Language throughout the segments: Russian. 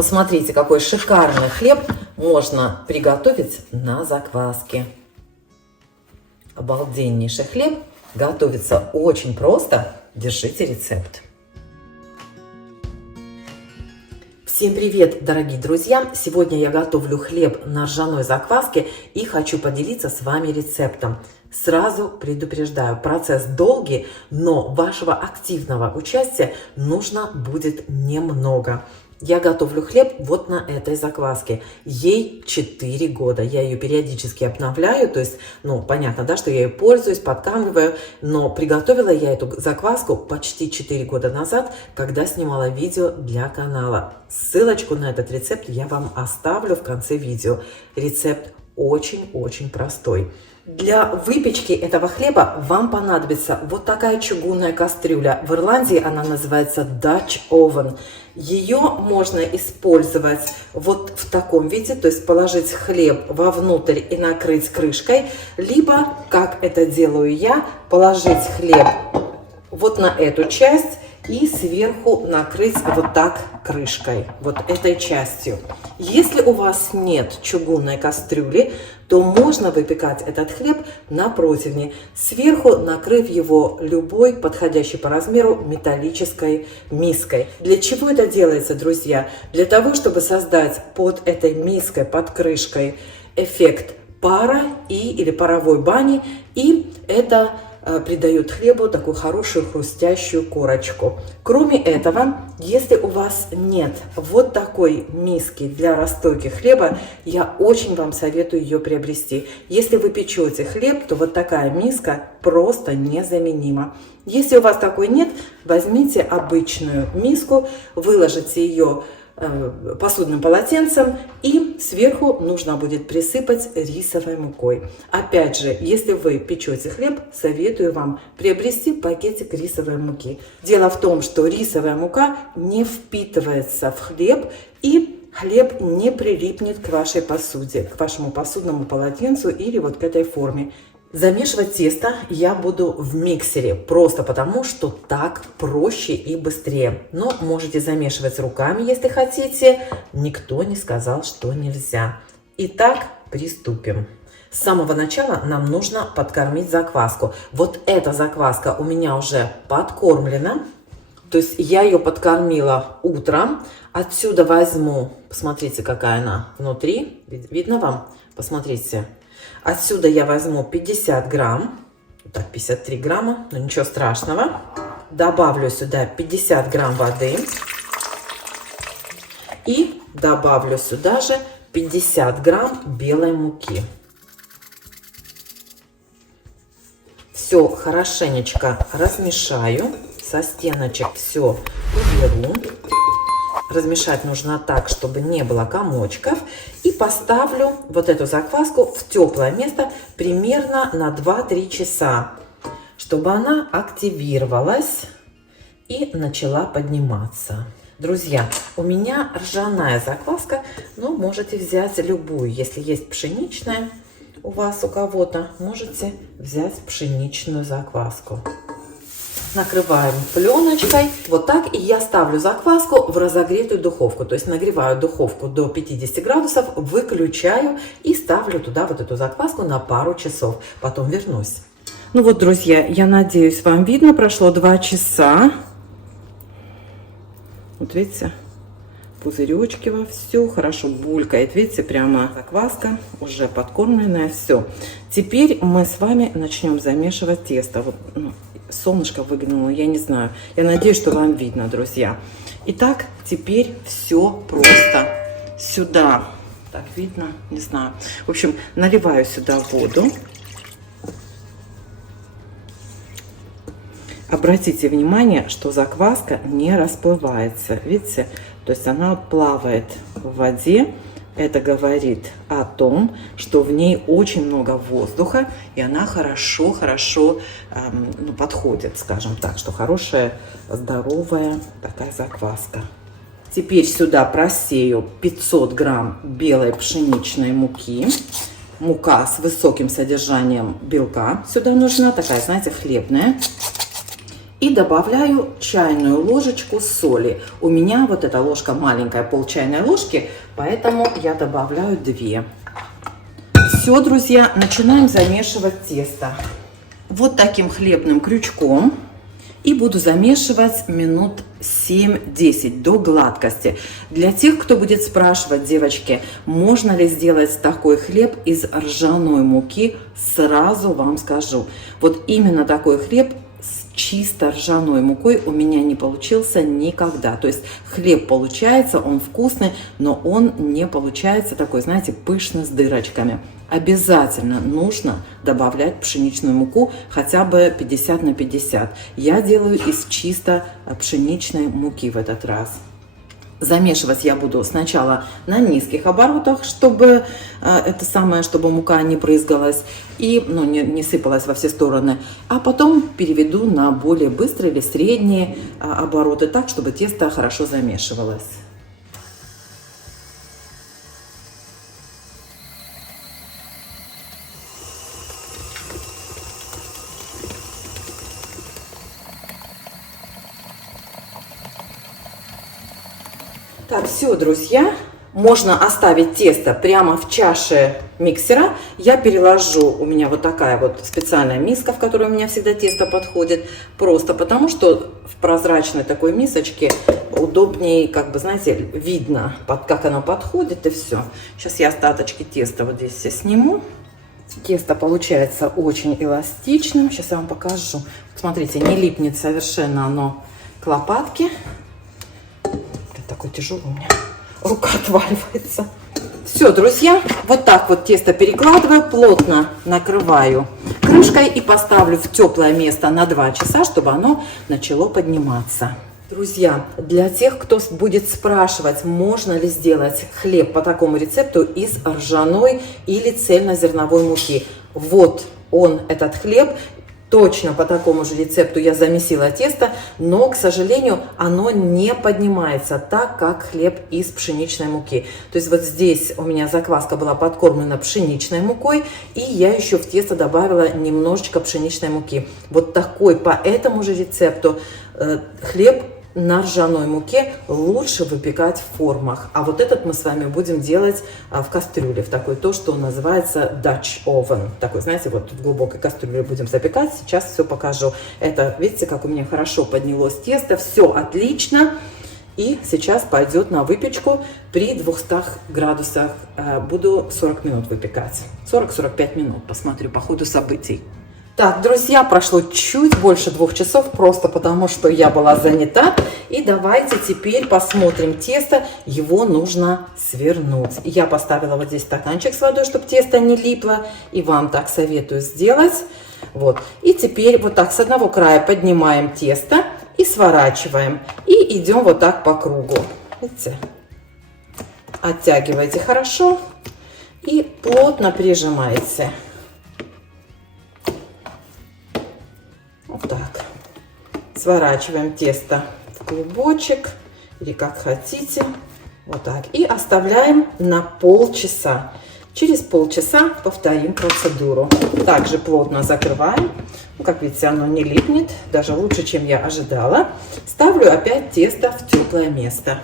Посмотрите, какой шикарный хлеб можно приготовить на закваске. Обалденнейший хлеб готовится очень просто. Держите рецепт. Всем привет, дорогие друзья! Сегодня я готовлю хлеб на ржаной закваске и хочу поделиться с вами рецептом. Сразу предупреждаю, процесс долгий, но вашего активного участия нужно будет немного. Я готовлю хлеб вот на этой закваске. Ей 4 года. Я ее периодически обновляю. То есть, понятно, да, что я ее пользуюсь, подкармливаю. Но приготовила я эту закваску почти 4 года назад, когда снимала видео для канала. Ссылочку на этот рецепт я вам оставлю в конце видео. Рецепт очень-очень простой. Для выпечки этого хлеба вам понадобится вот такая чугунная кастрюля. В Ирландии она называется Dutch Oven. Ее можно использовать вот в таком виде, то есть положить хлеб вовнутрь и накрыть крышкой, либо, как это делаю я, положить хлеб вот на эту часть и сверху накрыть вот так крышкой, вот этой частью. Если у вас нет чугунной кастрюли, то можно выпекать этот хлеб на противне, сверху накрыв его любой подходящей по размеру металлической миской. Для чего это делается, друзья? Для того, чтобы создать под этой миской, под крышкой эффект пара или паровой бани, и это придает хлебу такую хорошую хрустящую корочку. Кроме этого, если у вас нет вот такой миски для расстойки хлеба, я очень вам советую ее приобрести. Если вы печете хлеб, то вот такая миска просто незаменима. Если у вас такой нет, возьмите обычную миску, выложите ее посудным полотенцем и сверху нужно будет присыпать рисовой мукой. Опять же, если вы печете хлеб, советую вам приобрести пакетик рисовой муки. Дело в том, что рисовая мука не впитывается в хлеб и хлеб не прилипнет к вашей посуде, к вашему посудному полотенцу или вот к этой форме. Замешивать тесто я буду в миксере, просто потому, что так проще и быстрее. Но можете замешивать руками, если хотите. Никто не сказал, что нельзя. Итак, приступим. С самого начала нам нужно подкормить закваску. Вот эта закваска у меня уже подкормлена. То есть я ее подкормила утром. Отсюда возьму, посмотрите, какая она внутри. Видно вам? Посмотрите. Отсюда я возьму 50 грамм, так, 53 грамма, но ничего страшного. Добавлю сюда 50 грамм воды и добавлю сюда же 50 грамм белой муки. Все хорошенечко размешаю, со стеночек все уберу. Размешать нужно так, чтобы не было комочков. И поставлю вот эту закваску в теплое место примерно на 2-3 часа, чтобы она активировалась и начала подниматься. Друзья, у меня ржаная закваска, но можете взять любую. Если есть пшеничная у вас, у кого-то, можете взять пшеничную закваску. Накрываем пленочкой, вот так, и я ставлю закваску в разогретую духовку, то есть нагреваю духовку до 50 градусов, выключаю и ставлю туда вот эту закваску на пару часов, потом вернусь. Ну вот, друзья, я надеюсь, вам видно, прошло 2 часа, вот видите, пузыречки вовсю, хорошо булькает, видите, прямо закваска уже подкормленная, все. Теперь мы с вами начнем замешивать тесто. Вот, солнышко выглянуло, я не знаю. Я надеюсь, что вам видно, друзья. Итак, теперь все просто. Сюда, так видно, не знаю. В общем, наливаю сюда воду. Обратите внимание, что закваска не расплывается. Видите? То есть она плавает в воде. Это говорит о том, что в ней очень много воздуха, и она хорошо подходит, скажем так, что хорошая, здоровая такая закваска. Теперь сюда просею 500 грамм белой пшеничной муки. Мука с высоким содержанием белка сюда нужна, такая, знаете, хлебная. И добавляю чайную ложечку соли. У меня вот эта ложка маленькая, пол чайной ложки, поэтому я добавляю 2. Все, друзья, начинаем замешивать тесто. Вот таким хлебным крючком. И буду замешивать минут 7-10 до гладкости. Для тех, кто будет спрашивать, девочки, можно ли сделать такой хлеб из ржаной муки, сразу вам скажу. Вот именно такой хлеб с чисто ржаной мукой у меня не получился никогда. То есть хлеб получается, он вкусный, но он не получается такой, знаете, пышный с дырочками. Обязательно нужно добавлять пшеничную муку хотя бы 50 на 50. Я делаю из чисто пшеничной муки в этот раз. Замешивать я буду сначала на низких оборотах, чтобы чтобы мука не брызгалась и не сыпалась во все стороны. А потом переведу на более быстрые или средние обороты, так, чтобы тесто хорошо замешивалось. Так, все, друзья, можно оставить тесто прямо в чаше миксера. Я переложу, у меня вот такая вот специальная миска, в которую у меня всегда тесто подходит, просто потому что в прозрачной такой мисочке удобнее, как бы, знаете, видно, как оно подходит, и все. Сейчас я остаточки теста вот здесь все сниму. Тесто получается очень эластичным. Сейчас я вам покажу. Смотрите, не липнет совершенно оно к лопатке. Такой тяжелый у меня, рука отваливается. Все, друзья, вот так вот тесто перекладываю, плотно накрываю крышкой и поставлю в теплое место на 2 часа, чтобы оно начало подниматься. Друзья, для тех, кто будет спрашивать, можно ли сделать хлеб по такому рецепту из ржаной или цельнозерновой муки, вот он, этот хлеб. Точно по такому же рецепту я замесила тесто, но, к сожалению, оно не поднимается так, как хлеб из пшеничной муки. То есть вот здесь у меня закваска была подкормлена пшеничной мукой, и я еще в тесто добавила немножечко пшеничной муки. Вот такой, по этому же рецепту, хлеб на ржаной муке лучше выпекать в формах. А вот этот мы с вами будем делать в кастрюле, в такой, то, что называется Dutch oven. Такой, знаете, вот в глубокой кастрюле будем запекать. Сейчас все покажу. Это, видите, как у меня хорошо поднялось тесто. Все отлично. И сейчас пойдет на выпечку при 200 градусах. Буду 40 минут выпекать. 40-45 минут. Посмотрю по ходу событий. Так, друзья, прошло чуть больше 2 часов, просто потому что я была занята. И давайте теперь посмотрим тесто. Его нужно свернуть. Я поставила вот здесь стаканчик с водой, чтобы тесто не липло. И вам так советую сделать. Вот. И теперь вот так с одного края поднимаем тесто и сворачиваем. И идем вот так по кругу. Видите? Оттягивайте хорошо и плотно прижимайте. Вот так. Сворачиваем тесто в клубочек или как хотите. Вот так. И оставляем на полчаса. Через полчаса повторим процедуру. Также плотно закрываем. Как видите, оно не липнет. Даже лучше, чем я ожидала. Ставлю опять тесто в теплое место.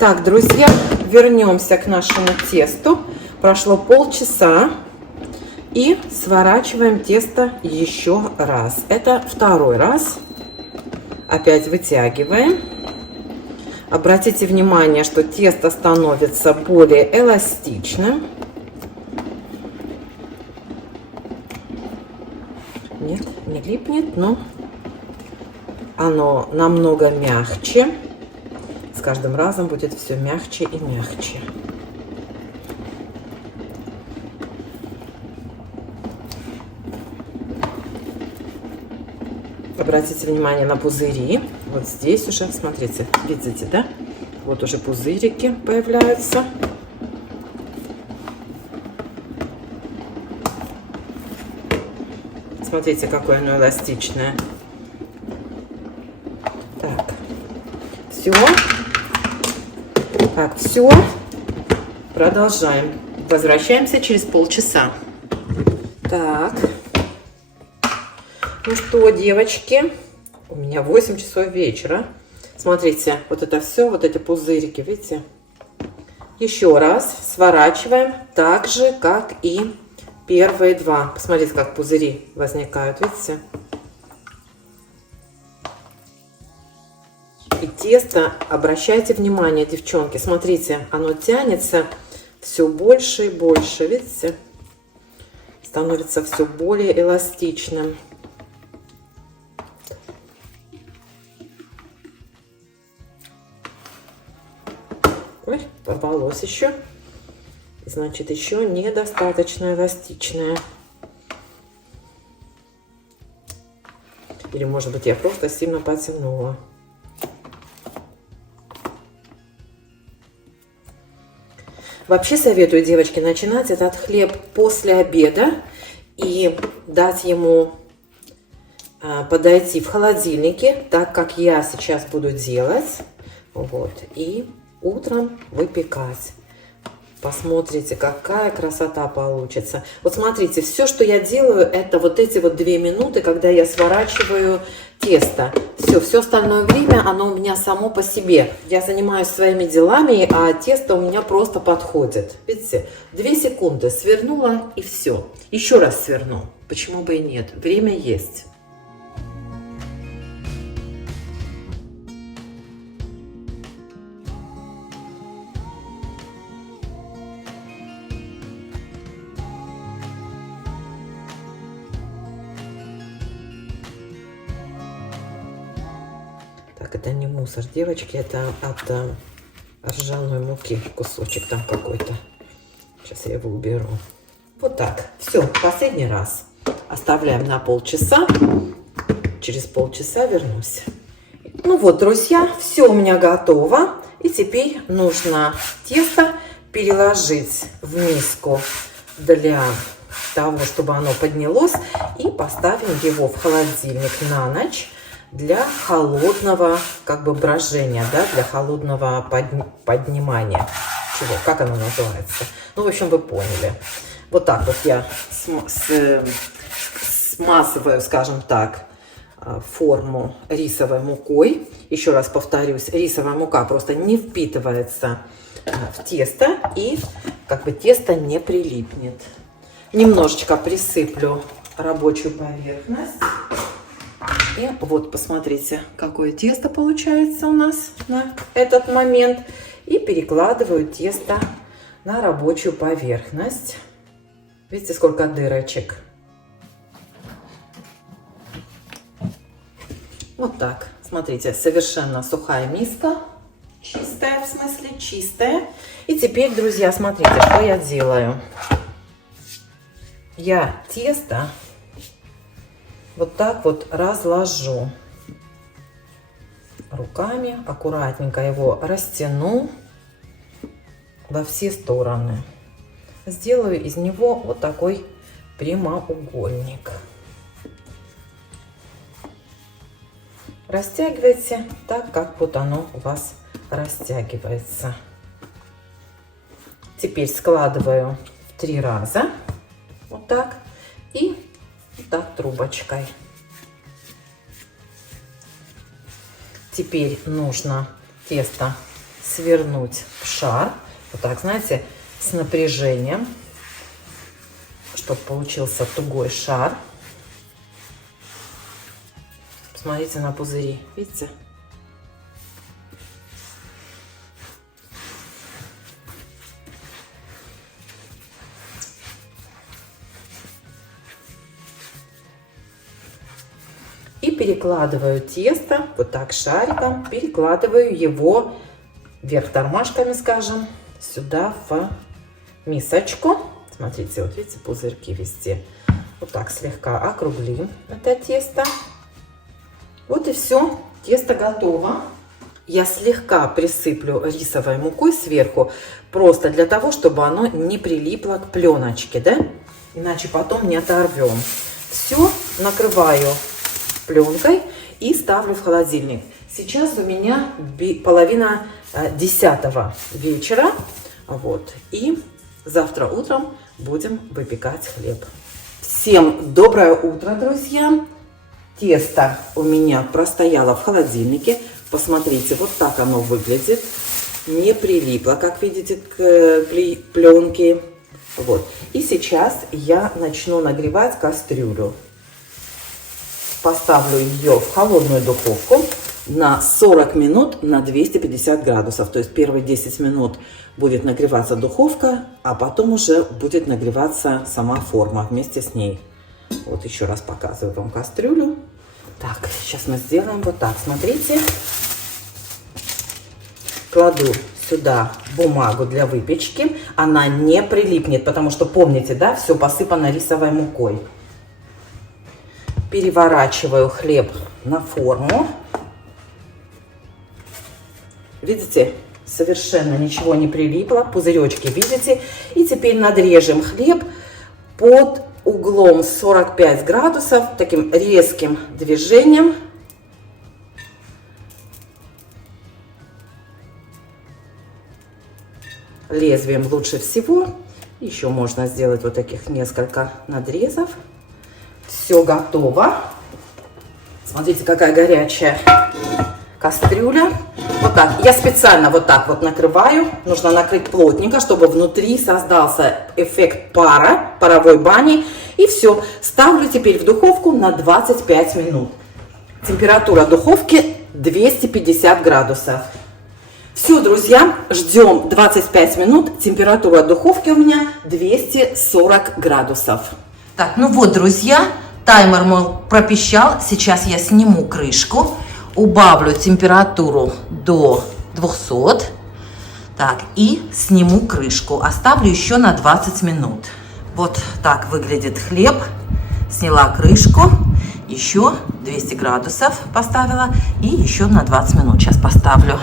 Так, друзья, вернемся к нашему тесту. Прошло полчаса. И сворачиваем тесто еще раз. Это второй раз. Опять вытягиваем. Обратите внимание, что тесто становится более эластичным. Нет, не липнет, но оно намного мягче. С каждым разом будет все мягче и мягче. Обратите внимание на пузыри. Вот здесь уже, смотрите, видите, да? Вот уже пузырики появляются. Смотрите, какое оно эластичное. Так, все. Так, все. Продолжаем. Возвращаемся через полчаса. Так. Ну что, девочки, у меня 8 часов вечера. Смотрите, вот это все, вот эти пузырики, видите? Еще раз сворачиваем так же, как и первые два. Посмотрите, как пузыри возникают, видите? И тесто, обращайте внимание, девчонки, смотрите, оно тянется все больше и больше, видите? Становится все более эластичным. Ой, порвалось еще. Значит, еще недостаточно эластичная. Или, может быть, я просто сильно потянула. Вообще советую, девочки, начинать этот хлеб после обеда и дать ему подойти в холодильнике, так как я сейчас буду делать. Вот. И утром выпекать. Посмотрите, какая красота получится. Вот смотрите, все, что я делаю, это вот эти вот 2 минуты, когда я сворачиваю тесто. Все остальное время, оно у меня само по себе. Я занимаюсь своими делами, а тесто у меня просто подходит. Видите, 2 секунды свернула и все. Еще раз сверну. Почему бы и нет? Время есть. Так, это не мусор, девочки, это от ржаной муки кусочек там какой-то. Сейчас я его уберу. Вот так. Все, последний раз. Оставляем на полчаса. Через полчаса вернусь. Ну вот, друзья, все у меня готово. И теперь нужно тесто переложить в миску для того, чтобы оно поднялось. И поставим его в холодильник на ночь. Для холодного, как бы, брожения, да, для холодного поднимания. Чего? Как оно называется? Ну, в общем, вы поняли. Вот так вот я смазываю, скажем так, форму рисовой мукой. Еще раз повторюсь, рисовая мука просто не впитывается в тесто, и как бы тесто не прилипнет. Немножечко присыплю рабочую поверхность. И вот, посмотрите, какое тесто получается у нас на этот момент. И перекладываю тесто на рабочую поверхность. Видите, сколько дырочек. Вот так. Смотрите, совершенно сухая миска. Чистая, в смысле, чистая. И теперь, друзья, смотрите, что я делаю. Я тесто вот так вот разложу руками, аккуратненько его растяну во все стороны. Сделаю из него вот такой прямоугольник. Растягивайте так, как вот оно у вас растягивается. Теперь складываю в 3 раза. Вот так. И вот так трубочкой. Теперь нужно тесто свернуть в шар. Вот так, знаете, с напряжением, чтобы получился тугой шар. Посмотрите на пузыри, видите? И перекладываю тесто, вот так шариком, перекладываю его вверх тормашками, скажем, сюда в мисочку. Смотрите, вот видите, пузырьки везде. Вот так слегка округлим это тесто. Вот и все, тесто готово. Я слегка присыплю рисовой мукой сверху, просто для того, чтобы оно не прилипло к пленочке, да? Иначе потом не оторвем. Все, накрываю пленкой и ставлю в холодильник. Сейчас у меня 9:30 вечера. Вот. И завтра утром будем выпекать хлеб. Всем доброе утро, друзья! Тесто у меня простояло в холодильнике. Посмотрите, вот так оно выглядит. Не прилипло, как видите, к пленке. Вот. И сейчас я начну нагревать кастрюлю. Поставлю ее в холодную духовку на 40 минут на 250 градусов. То есть первые 10 минут будет нагреваться духовка, а потом уже будет нагреваться сама форма вместе с ней. Вот еще раз показываю вам кастрюлю. Так, сейчас мы сделаем вот так. Смотрите. Кладу сюда бумагу для выпечки. Она не прилипнет, потому что, помните, да, все посыпано рисовой мукой. Переворачиваю хлеб на форму. Видите, совершенно ничего не прилипло. Пузыречки, видите? И теперь надрежем хлеб под углом 45 градусов, таким резким движением. Лезвием лучше всего. Еще можно сделать вот таких несколько надрезов. Все готово. Смотрите, какая горячая кастрюля. Вот так. Я специально вот так вот накрываю. Нужно накрыть плотненько, чтобы внутри создался эффект пара, паровой бани. И все. Ставлю теперь в духовку на 25 минут. Температура духовки 250 градусов. Все, друзья, ждем 25 минут. Температура духовки у меня 240 градусов. Так, ну вот, друзья, таймер мой пропищал. Сейчас я сниму крышку, убавлю температуру до 200. Так, и сниму крышку. Оставлю еще на 20 минут. Вот так выглядит хлеб. Сняла крышку. Еще 200 градусов поставила. И еще на 20 минут сейчас поставлю.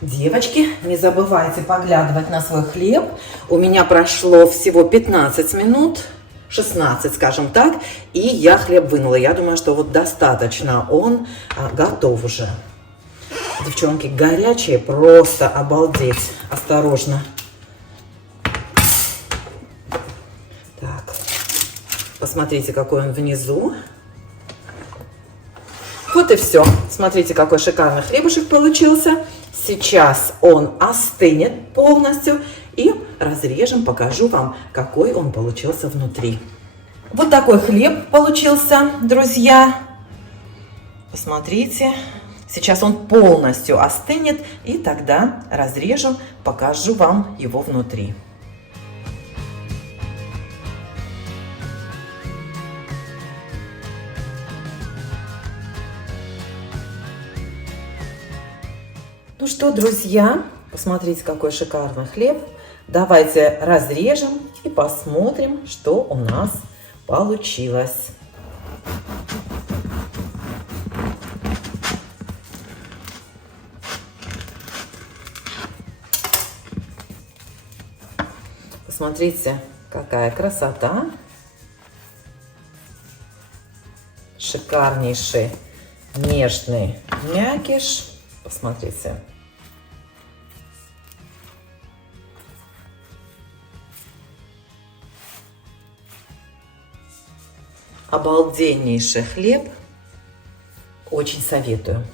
Девочки, не забывайте поглядывать на свой хлеб. У меня прошло всего 15 минут. 16, скажем так. И я хлеб вынула. Я думаю, что вот достаточно. Он готов уже. Девчонки, горячие, просто обалдеть. Осторожно. Так. Посмотрите, какой он внизу. Вот и все. Смотрите, какой шикарный хлебушек получился. Сейчас он остынет полностью. И разрежем, покажу вам, какой он получился внутри. Вот такой хлеб получился, друзья. Посмотрите. Сейчас он полностью остынет. И тогда разрежем, покажу вам его внутри. Ну что, друзья, посмотрите, какой шикарный хлеб. Давайте разрежем и посмотрим, что у нас получилось. Посмотрите, какая красота. Шикарнейший нежный мякиш. Посмотрите. Обалденнейший хлеб. Очень советую.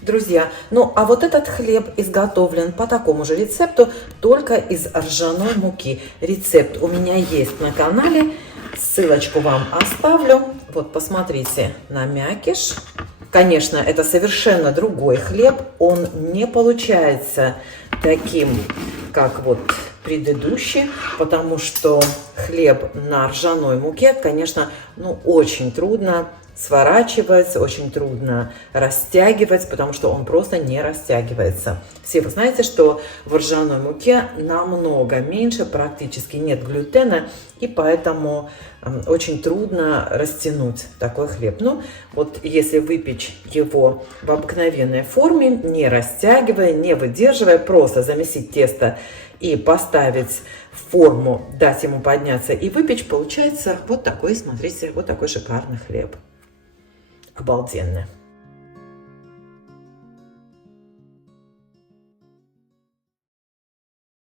Друзья, ну а вот этот хлеб изготовлен по такому же рецепту, только из ржаной муки. Рецепт у меня есть на канале, ссылочку вам оставлю. Вот посмотрите на мякиш. Конечно, это совершенно другой хлеб, он не получается таким, как вот предыдущий, потому что хлеб на ржаной муке, конечно, ну очень трудно сворачивать, очень трудно растягивать, потому что он просто не растягивается. Все вы знаете, что в ржаной муке намного меньше, практически нет глютена, и поэтому очень трудно растянуть такой хлеб. Ну, вот если выпечь его в обыкновенной форме, не растягивая, не выдерживая, просто замесить тесто и поставить в форму, дать ему подняться и выпечь, получается вот такой, смотрите, вот такой шикарный хлеб. Обалденно.